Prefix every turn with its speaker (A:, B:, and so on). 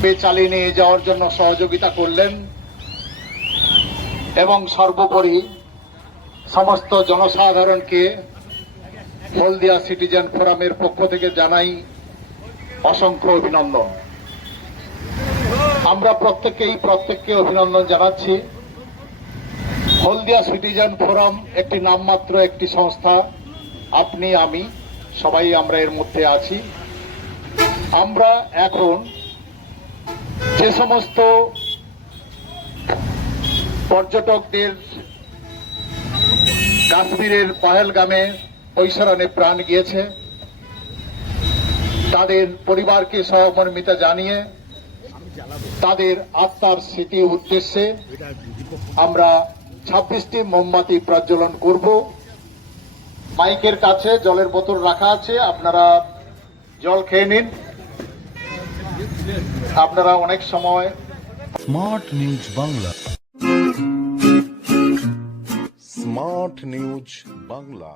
A: চালিয়ে নিয়ে যাওয়ার জন্য সহযোগিতা করলেন এবং সর্বোপরি সমস্ত জনসাধারণকে হলদিয়া সিটিজেন ফোরামের পক্ষ থেকে জানাই অসংখ্য অভিনন্দন। আমরা প্রত্যেকেই প্রত্যেককে অভিনন্দন জানাচ্ছি। হলদিয়া সিটিজেন ফোরাম একটি নামমাত্র একটি সংস্থা। আপনি, আমি, সবাই আমরা এর মধ্যে আছি। আমরা এখন যে সমস্ত পর্যটকদের কাশ্মীরের পাহেলগামে ঐশ্বরণে প্রাণ গিয়েছে, তাদের পরিবারকে সহমর্মিতা জানিয়ে, তাদের আত্মার স্মৃতি উদ্দেশ্যে আমরা ছাব্বিশটি মোমবাতি প্রজ্বলন করব। মাইকের কাছে জলের বোতল রাখা আছে, আপনারা জল খেয়ে নিন। আপনারা অনেক সময়
B: Smart News Bangla.
C: Smart News Bangla.